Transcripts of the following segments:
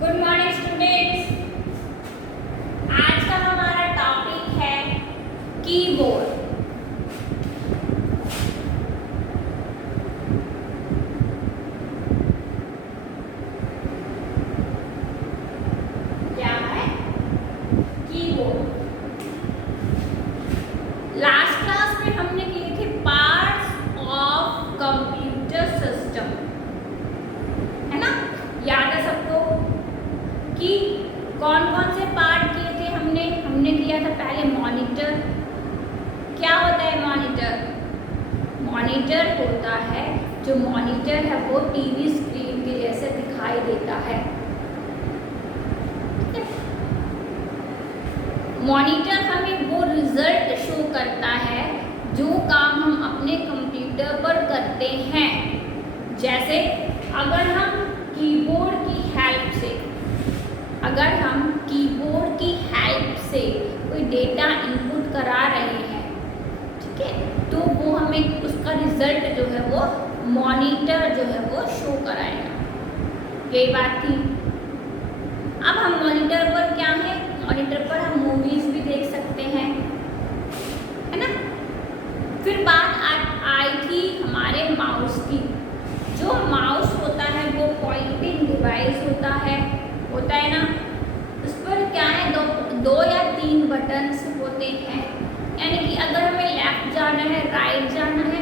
Good morning students. आज का हमारा टॉपिक है कीबोर्ड। क्या है कीबोर्ड? लास्ट क्लास में हमने किए थे पार्ट्स ऑफ कंप्यूटर सिस्टम, है ना? याद है सबको कि कौन कौन से पार्ट किए थे हमने किया था पहले मॉनिटर। क्या होता है मॉनिटर? मॉनिटर होता है, जो मॉनिटर है वो टीवी स्क्रीन के जैसे दिखाई देता है। मॉनिटर हमें वो रिजल्ट शो करता है जो काम हम अपने कंप्यूटर पर करते हैं। जैसे अगर हम कीबोर्ड की हेल्प से कोई डेटा इनपुट करा रहे हैं, ठीक है, तो वो हमें उसका रिजल्ट जो है वो मॉनिटर जो है वो शो कराएगा। यही बात थी। अब हम मॉनिटर पर क्या है, मॉनिटर पर हम मूवीज भी देख सकते हैं, है ना? फिर बात आई थी हमारे माउस की। जो माउस होता है वो पॉइंटिंग डिवाइस होता है ना? उस पर क्या है, दो या तीन बटन्स होते हैं। यानी कि अगर हमें लेफ्ट जाना है, राइट जाना है,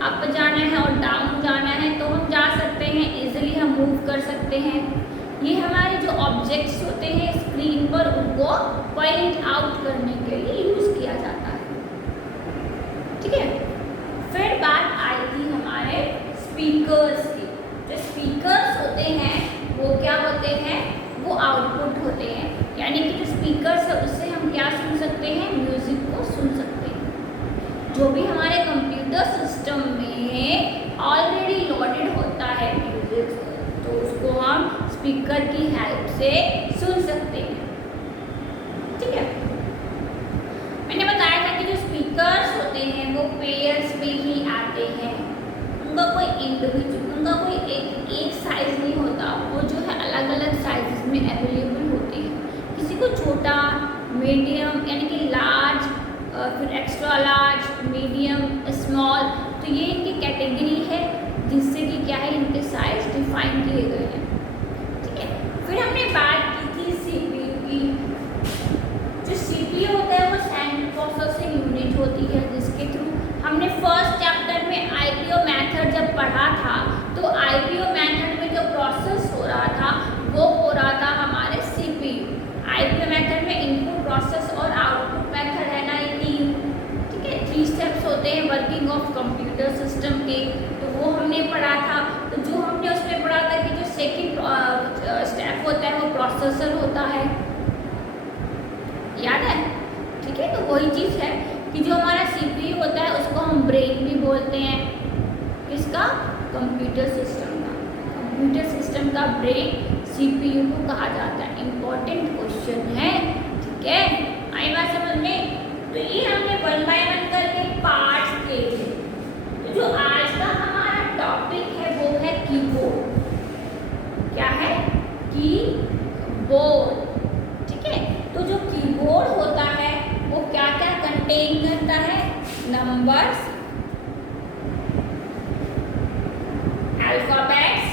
अप जाना है और डाउन जाना है तो हम जा सकते हैं, इजीली हम मूव कर सकते हैं। ये हमारे जो ऑब्जेक्ट्स होते हैं स्क्रीन पर, उनको पॉइंट आउट करने के लिए यूज किया जाता है, ठीक है। फिर बात आई थी हमारे स्पीकर्स की। जो स्पीकर्स होते हैं वो क्या होते हैं, वो आउटपुट होते हैं। यानी कि जो स्पीकर्स है उससे हम क्या सुन सकते हैं, म्यूजिक को सुन सकते हैं। जो भी हमारे कंप्यूटर सिस्टम में ऑलरेडी लोडेड होता है म्यूजिक, तो उसको हम स्पीकर की हेल्प से सुन सकते हैं, ठीक है। मैंने बताया था कि जो स्पीकर्स होते हैं वो पेयर्स में ही आते हैं। उनका कोई एक साइज नहीं होता, वो जो है अलग अलग साइजेस में अवेलेबल होते हैं। किसी को छोटा, मीडियम यानी कि लार्ज, फिर एक्स्ट्रा लार्ज, मीडियम, स्मॉल, तो ये इनकी कैटेगरी है जिससे कि क्या है, इनके साइज डिफाइन किए गए हैं, ठीक है। फिर हमने बात की थी सीपीयू की। जो सीपीयू होता है वो सेंट्रल प्रोसेसिंग यूनिट होती है, जिसके थ्रू हमने फर्स्ट चैप्टर में आईपीओ मेथड जब पढ़ा था, तो आईपीओ मेथड में जो प्रोसेस हो रहा था वो हो रहा था हमारे सीपीयू। आईपीओ मेथड में इनपुट, प्रोसेस और आउटपुट मेथड है ना, ये तीन, ठीक है। 3 स्टेप्स होते हैं वर्किंग ऑफ कंप्यूटर सिस्टम के, तो वो हमने पढ़ा था। तो जो हमने उसमें पढ़ा था कि जो सेकेंड स्टेप होता है वो प्रोसेसर होता है, याद है, ठीक है। तो वही चीज़ है कि जो हमारा सीपीयू होता है उसको हम ब्रेन भी बोलते हैं। किसका? कंप्यूटर सिस्टम का ब्रेन सीपीयू को कहा जाता है। इम्पोर्टेंट क्वेश्चन है, ठीक है। आई बात समझ में? तो ये हमने 1 बाय 1 करके पार्ट्स किए थे। तो जो आज का हमारा टॉपिक है वो है कीबोर्ड। क्या है? कीबोर्ड, ठीक है। तो जो कीबोर्ड होता है वो क्या क्या कंटेन करता है? नंबर्स, अल्फाबेट्स,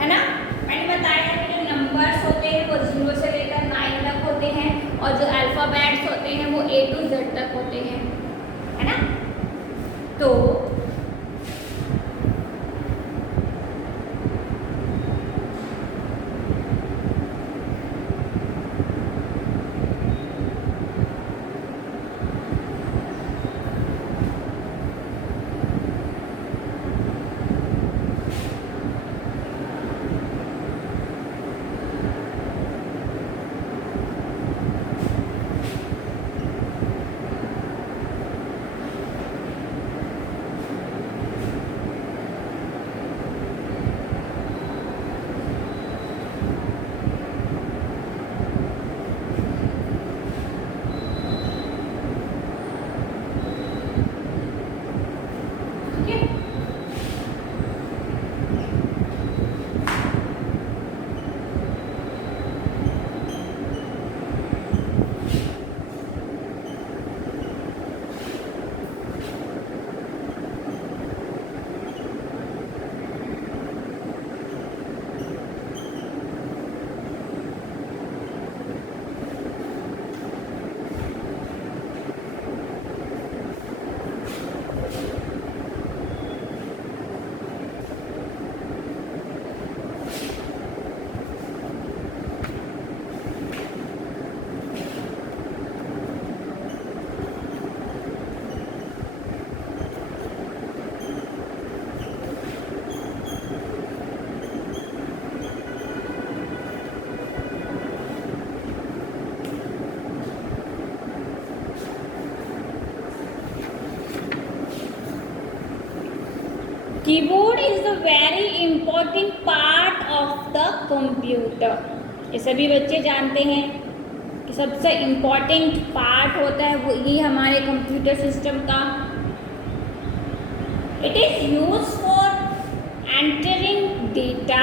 है ना? मैंने बताया कि जो नंबर्स होते हैं वो 0 से लेकर 9 तक होते हैं, और जो अल्फाबेट्स होते हैं वो A to Z तक होते हैं, है ना? तो keyboard is the very important part of the computer. ये सभी बच्चे जानते हैं कि सबसे इम्पॉर्टेंट पार्ट होता है वो ये हमारे कंप्यूटर सिस्टम का। It is use for entering data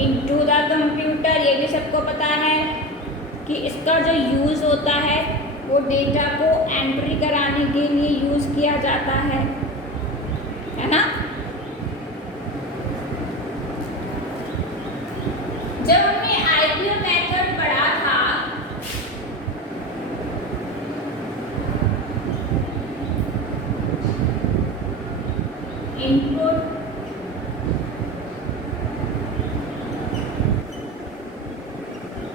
into the computer. ये भी सबको पता है कि इसका जो यूज़ होता है वो डेटा को एंट्री कराने के लिए यूज़ किया जाता है ना। जब हमने आईपीओ मेथड पढ़ा था इनपुट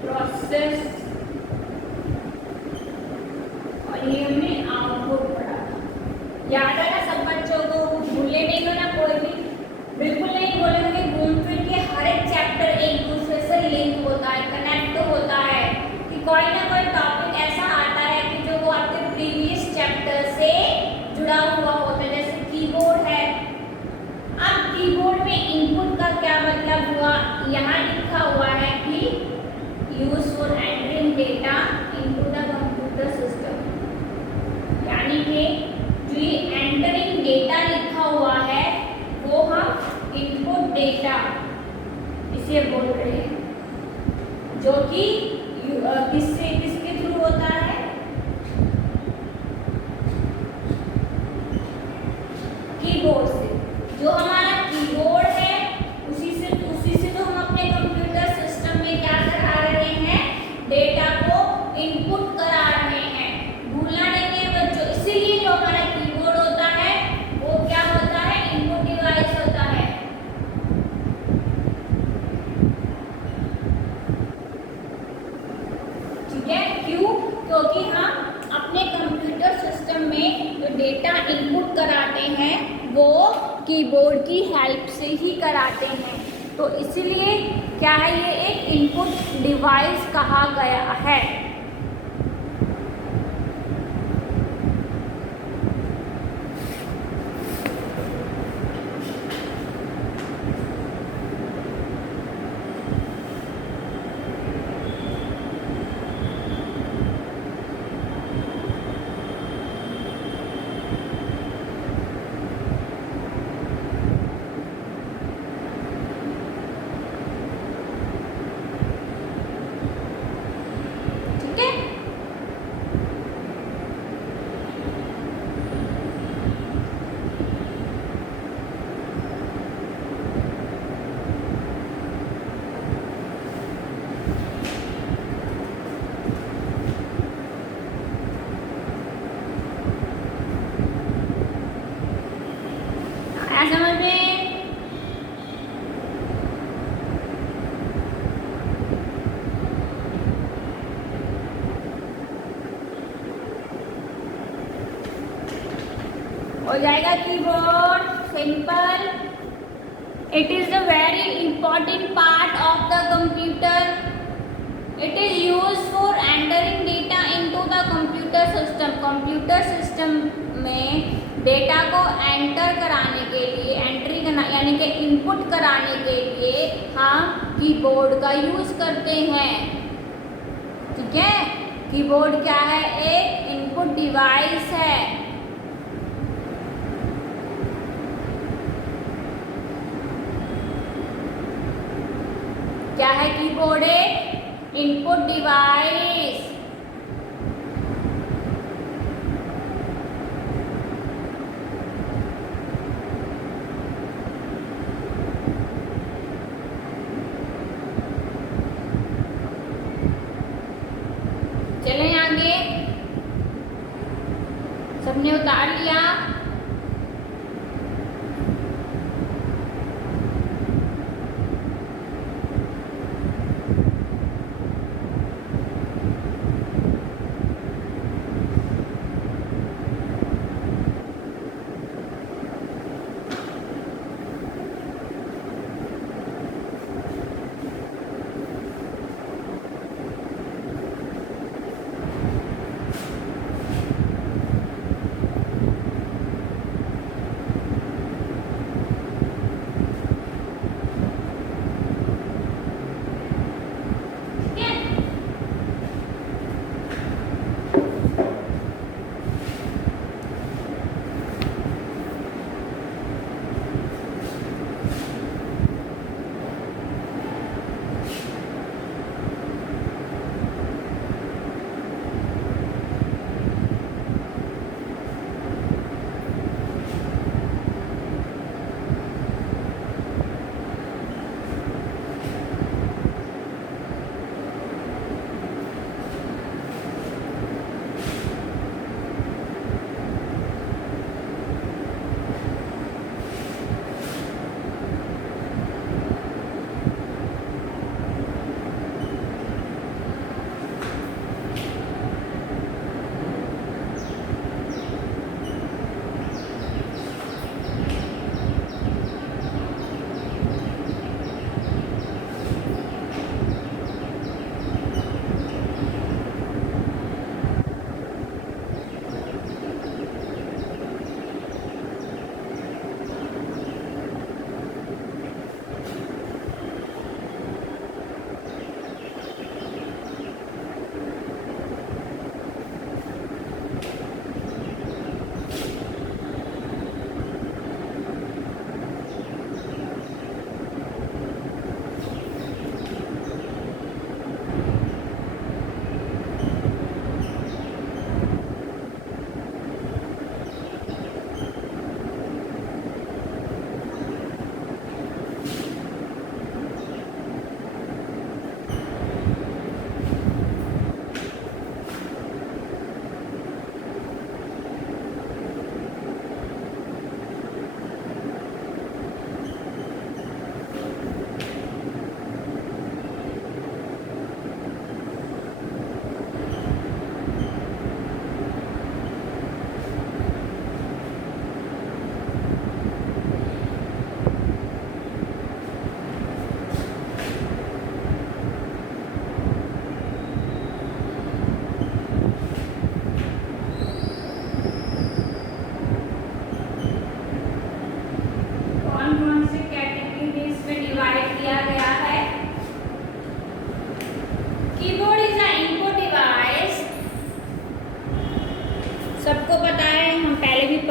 प्रोसेस और ये हमने आउटपुट पढ़ा था। याद है ना सब बच्चों को? भूले नहीं हो ना कोई भी? बिल्कुल नहीं बोलेंगे। घूम फिर के हर एक चैप्टर एक दूसरे से लिंक होता है, कनेक्ट होता है कि कोई ना कोई टॉपिक ऐसा आता है कि जो वो आपके प्रीवियस चैप्टर से जुड़ा हुआ होता है। जैसे कीबोर्ड है, अब कीबोर्ड में इनपुट का क्या मतलब हुआ? यहाँ लिखा हुआ है कि use for entering data into the computer system, यानी कि जो ये एंटरिंग डेटा लिखा हुआ है वो हम इनपुट डेटा इसे बोल रहे हैं, जो कि किसके थ्रू होता है? कीबोर्ड से। जो हमारा कीबोर्ड है उसी से तो हम अपने कंप्यूटर सिस्टम में क्या करा रहे हैं? डेटा को इनपुट करा रहे हैं। भूलना नहीं है बच्चों। इसीलिए जो हमारा कीबोर्ड होता है वो क्या होता है? इनपुट डिवाइस होता है। ठीक है, क्यों? क्योंकि हम अपने कंप्यूटर सिस्टम में जो डेटा इनपुट कराते हैं वो कीबोर्ड की हेल्प से ही कराते हैं। तो इसलिए क्या है, ये एक इनपुट डिवाइस कहा गया है। समझ में? हो जाएगा keyboard simple. It is the very important part of the computer. It is use for entering data into the computer system. Computer system में डेटा को एंटर कराने के लिए, एंट्री करना यानी कि इनपुट कराने के लिए हम कीबोर्ड का यूज करते हैं। ठीक है, कीबोर्ड क्या है? एक इनपुट डिवाइस है। क्या है कीबोर्ड? एक इनपुट डिवाइस। चलें आगे। सबने उतार लिया?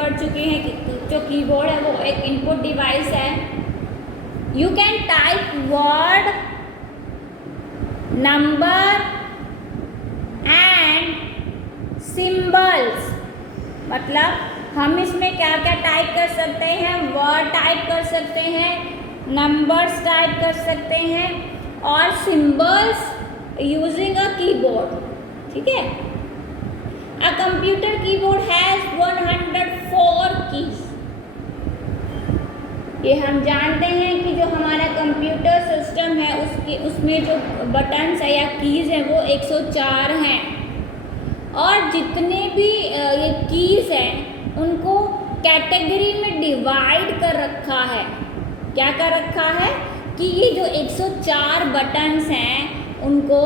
पढ़ चुके हैं कि जो कीबोर्ड है वो एक इनपुट डिवाइस है। You can type word, number and symbols. मतलब हम इसमें क्या क्या टाइप कर सकते हैं, वर्ड टाइप कर सकते हैं, नंबर्स टाइप कर सकते हैं और सिंबल्स यूजिंग अ कीबोर्ड। ठीक है। A computer keyboard has 104 keys. ये हम जानते हैं कि जो हमारा कंप्यूटर सिस्टम है उसमें जो बटन्स है या कीज है वो 104 हैं। और जितने भी ये कीज हैं उनको कैटेगरी में डिवाइड कर रखा है। क्या कर रखा है कि ये जो 104 बटन्स हैं उनको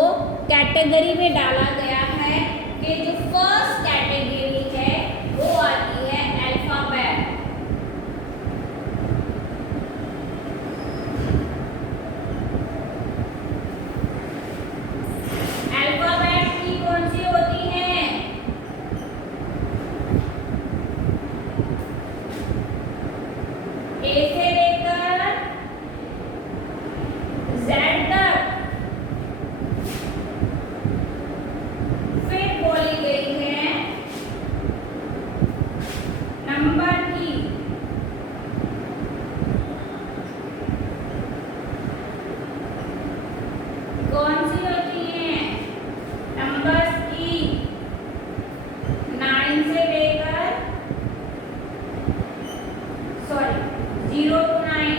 कैटेगरी में डाला गया है कि जो फर्स्ट कैटेगरी है वो आती है अल्फाबेट। अल्फाबेट की कौन सी होती है? ए से लेकर जेड तक। फिर बोली गई है नंबर की। कौन सी होती है? नंबर्स की 9 से लेकर 0 to 9।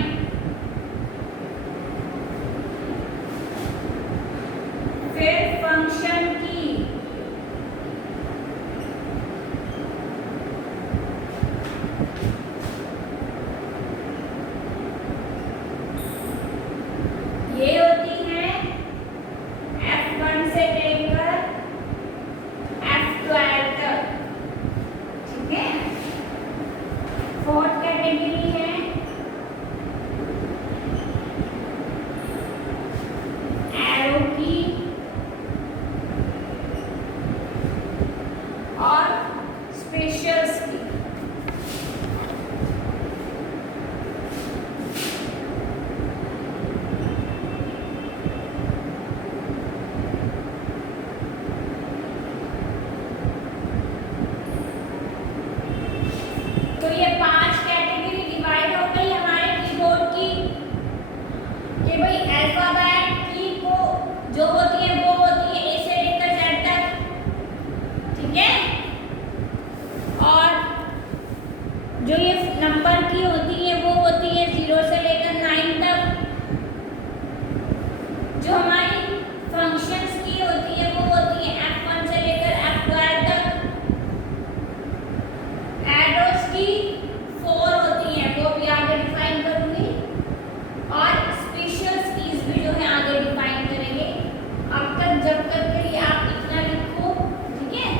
फिर फंक्शन की ये होती है F1 से लेकर F12 तक। ठीक है। फोर्थ कैटेगरी है एरो की और स्पेशल्स की। तो ये 5 कैटेगरी डिवाइड हो गई हमारे कीबोर्ड की कि भाई अल्फाबेट की को जो होती है वो होती है ए से लेकर जेड तक। ठीक है। और जो ये नंबर की होती है वो होती है 0 से लेकर 9 तक। जो हमारी फंक्शंस की होती है वो होती है F1 से लेकर F12 तक। एरोस की 4 होती हैं, वो भी आगे डिफाइन करूंगी और स्पेशल्स कीज भी जो है आगे डिफाइन करेंगे। अब तक जब तक के लिए आप इतना लिखो। ठीक है।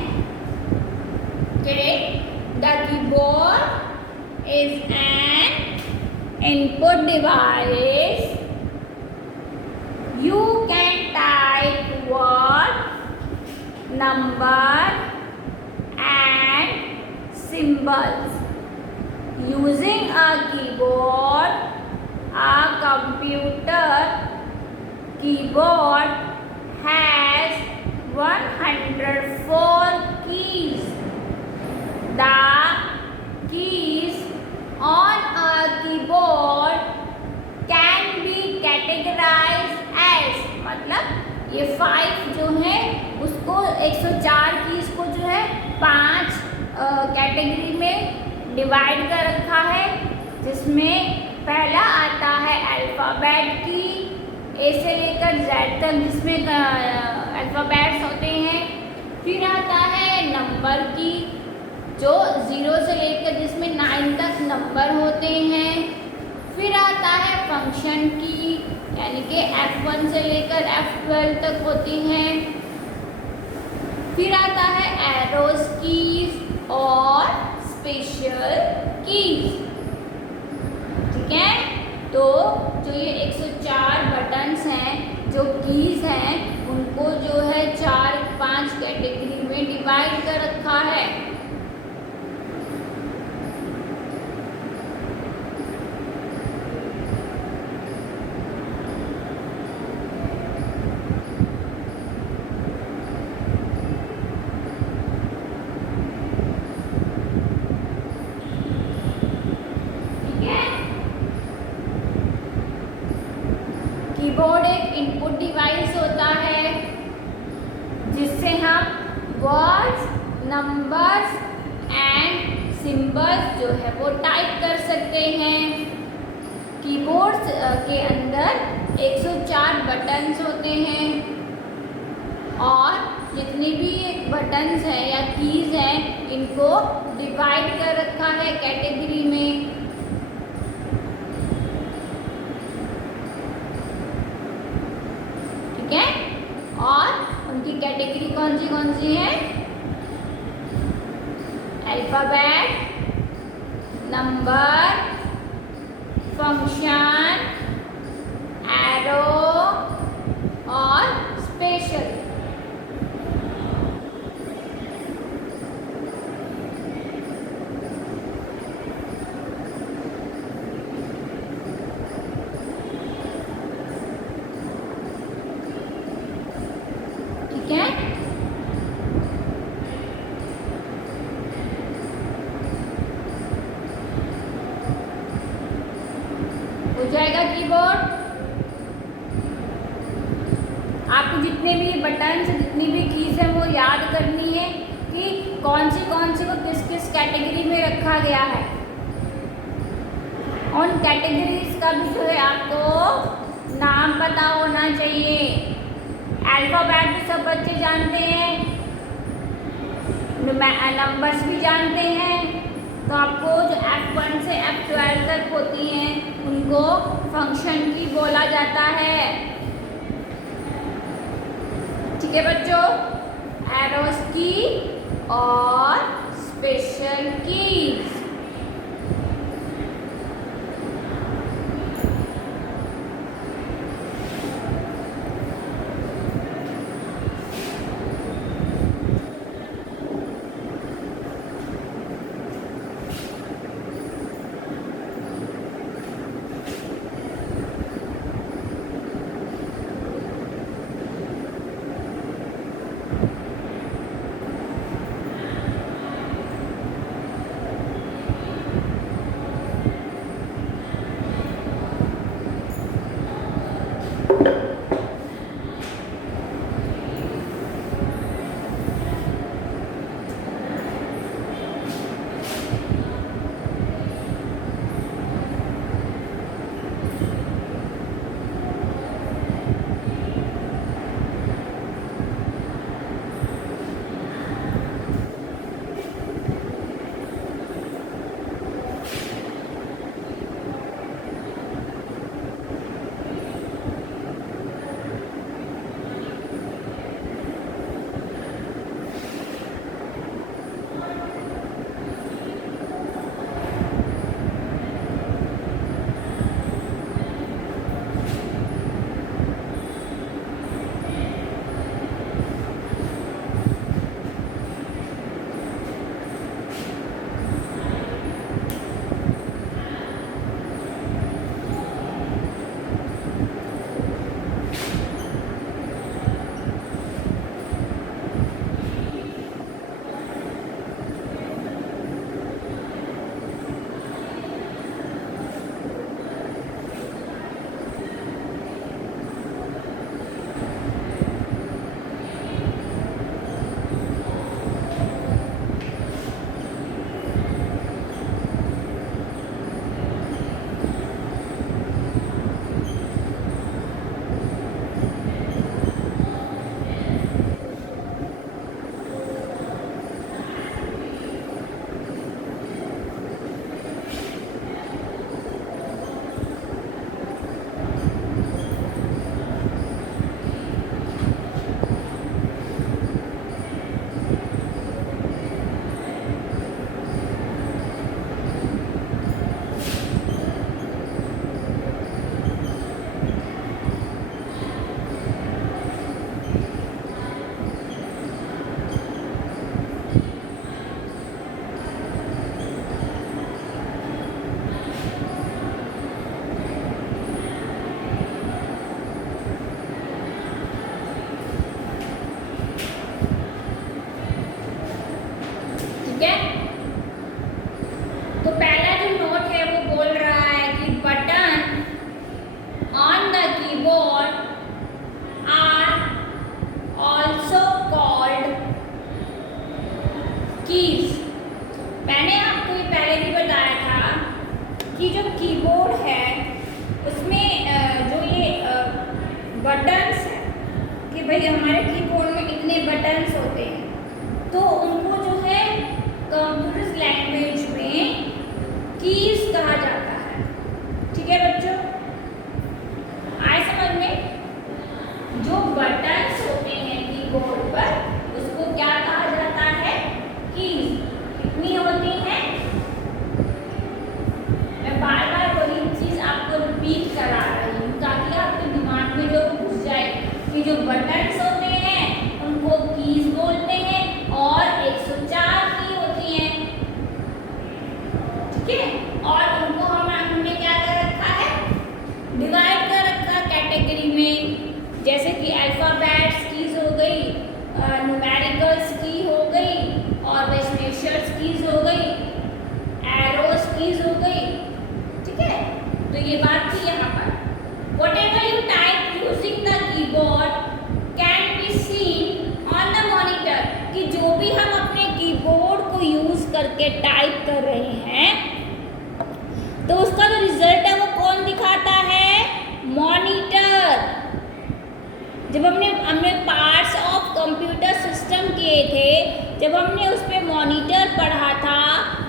The keyboard is an input device. You can type word, number and symbols using a keyboard. A computer keyboard has 104 keys. The keys on a keyboard can be categorized as, मतलब ये 5 जो है उसको 104 कीज को जो है 5 category में divide कर रखा है, जिसमें पहला आता है अल्फ़ाबेट की ए से लेकर जेड तक, जिसमें अल्फ़ाबेट्स होते हैं। फिर आता है नंबर की जो 0 से लेकर जिसमें 9 तक नंबर होते हैं। फिर आता है फंक्शन की यानी कि F1 से लेकर F12 तक होती हैं। फिर आता है एरोस कीज और स्पेशल कीज। ठीक है। तो जो ये 104 बटन्स हैं, जो कीज हैं, उनको जो है 4-5 कैटेगरी में डिवाइड कर रखा है। कीबोर्ड एक इनपुट डिवाइस होता है जिससे हम वर्ड्स, नंबर्स एंड सिंबल्स जो है वो टाइप कर सकते हैं। कीबोर्ड के अंदर 104 बटन्स होते हैं और जितनी भी बटन्स हैं या कीज़ हैं इनको डिवाइड कर रखा है कैटेगरी में। ठीक है, और उनकी कैटेगरी कौन सी है? अल्फाबेट, नंबर, फंक्शन, एरो और स्पेशल। ठीक है, हो जाएगा कीबोर्ड। आपको जितने भी बटन्स, जितनी भी कीज हैं वो याद करनी है कि कौन सी को किस किस कैटेगरी में रखा गया है। उन कैटेगरीज का भी जो है आपको नाम पता होना चाहिए। अल्फाबेट भी सब बच्चे जानते हैं, नंबर्स भी जानते हैं, तो आपको जो F1 से F12 तक होती हैं उनको फंक्शन की बोला जाता है। ठीक है बच्चों, एरोस की और स्पेशल कीज। भाई हमारे कीबोर्ड में इतने बटन्स होते हैं, तो उनको जो है कंप्यूटर लैंग्वेज में कीज कहा जाता है। ठीक है बच्चों, आए समझ में? जो बटन्स होते हैं कीबोर्ड पर उसको क्या कहा जाता है? कीज। कितनी होती हैं? मैं बार बार वही चीज आपको रिपीट करा रही हूँ ताकि आपके दिमाग में जो घुस जाए कि जो बटन्स होते हैं उनको कीज बोलते हैं और 104 की होती हैं। ठीक है, और उनको हमने क्या कर रखा है? डिवाइड कर रखा कैटेगरी में, जैसे कि अल्फाबेट्स कीज हो गई, न्यूमेरिकल्स की हो गई, और स्पेशल्स कीज हो गई, एरोस कीज हो गई। ठीक है, तो ये बात थी यहाँ पर। Whatever you type using the keyboard can be seen on the monitor, कि जो भी हम अपने कीबोर्ड को यूज करके टाइप कर रहे हैं तो उसका जो रिजल्ट है वो कौन दिखाता है? मॉनिटर। जब हमने पार्ट्स ऑफ कंप्यूटर सिस्टम किए थे, जब हमने उस पर मॉनिटर पढ़ा था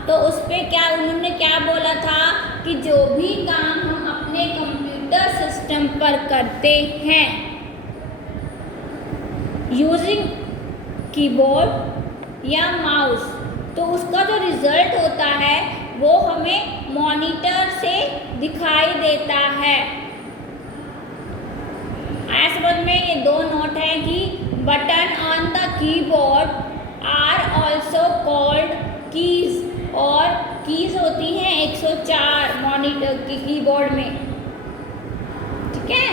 तो उस पर क्या उन्होंने क्या बोला था कि जो भी काम हम अपने कंप्यूटर सिस्टम पर करते हैं यूजिंग कीबोर्ड या माउस, तो उसका जो रिजल्ट होता है वो हमें मॉनिटर से दिखाई देता है। आया समझ में? ये दो नोट है कि button on the keyboard are also called keys, और कीज होती हैं 104 मॉनिटर की कीबोर्ड में। ठीक है,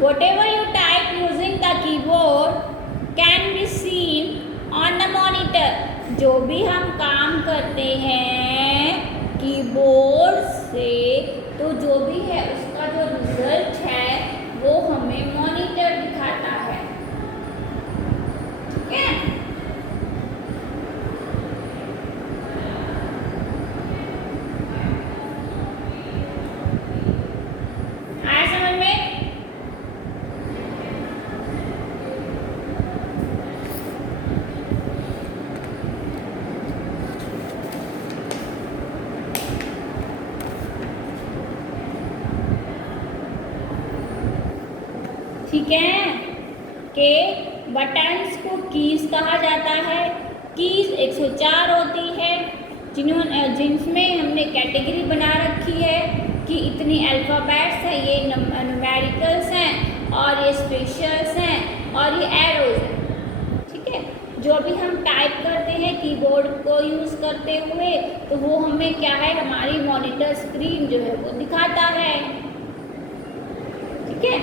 whatever you type using the keyboard can be seen on the monitor, जो भी हम काम करते हैं कीबोर्ड से तो जो भी है उसका जो रिजल्ट है वो हमें मॉनिटर दिखाता है। ठीक है, आया समझ में? ठीक है, कि बटन्स को कीज कहा जाता है। कीज 104 होती है जिनमें हमने कैटेगरी बना रखी है कि इतनी अल्फ़ाबेट्स हैं, ये न्यूमेरिकल्स हैं, और ये स्पेशल्स हैं, और ये एरोज हैं। ठीक है, जो भी हम टाइप करते हैं कीबोर्ड को यूज़ करते हुए तो वो हमें क्या है, हमारी मॉनिटर स्क्रीन जो है वो दिखाता है। ठीक है,